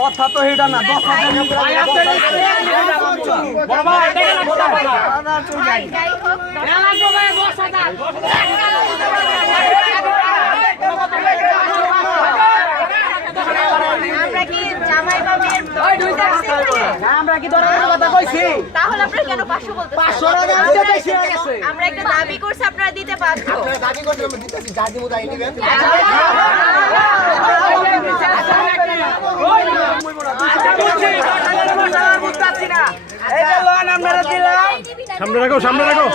কথা তো এটা না 10,000 আমরা কি ধরনের কথা কইছি? তাহলে আপনারা কেন 500 বলতেছেন? 500 টাকা দিতে বেশি হয়ে গেছে। আমরা একটা দাবি করছি, আপনারা দিতে বাধ্য। আপনারা দাবি করতে আমরা দিতেছি, যা দিমু তাই নিবেন। সামনে রাখো, সামনে রাখো।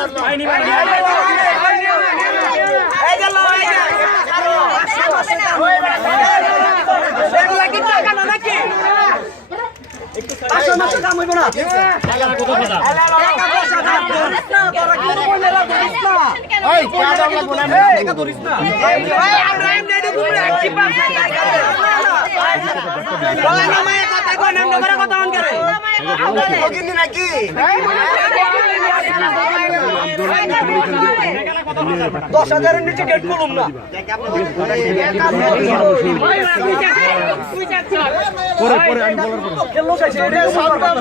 নাকি 10,000-এর নিচে গেট খুলুম না। পরে পরে আমি বলার পরে খেলো গেছে রে সরকার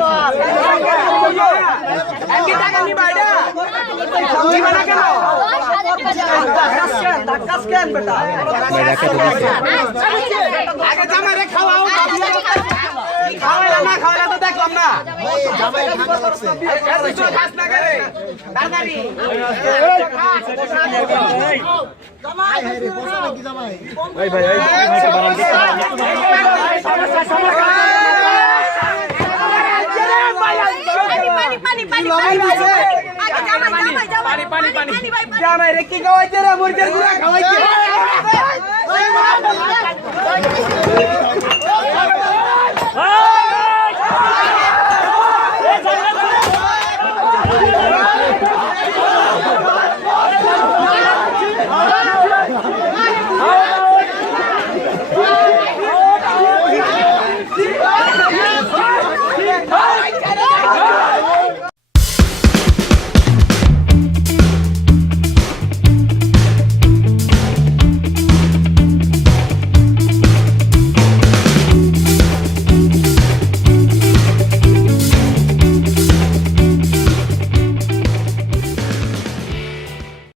একই টাকা নিবা এটা নিবা না কেন? ধাক্কা স্ক্যান বেটা আগে জামাইরে খাওয়াও খাওয়াইলা না খাওয়াইলা তো দেখলাম না জামাই ঠান্ডা লাগছে। এত কাজ না করে তাড়াতাড়ি জামাই রে বসা নাকি জামাই? ভাই ভাই এই ভাইটা বাড়ান দিতে জামাই রে কি খাওয়াইছে রে মুরগির গুড়া খাওয়াইছে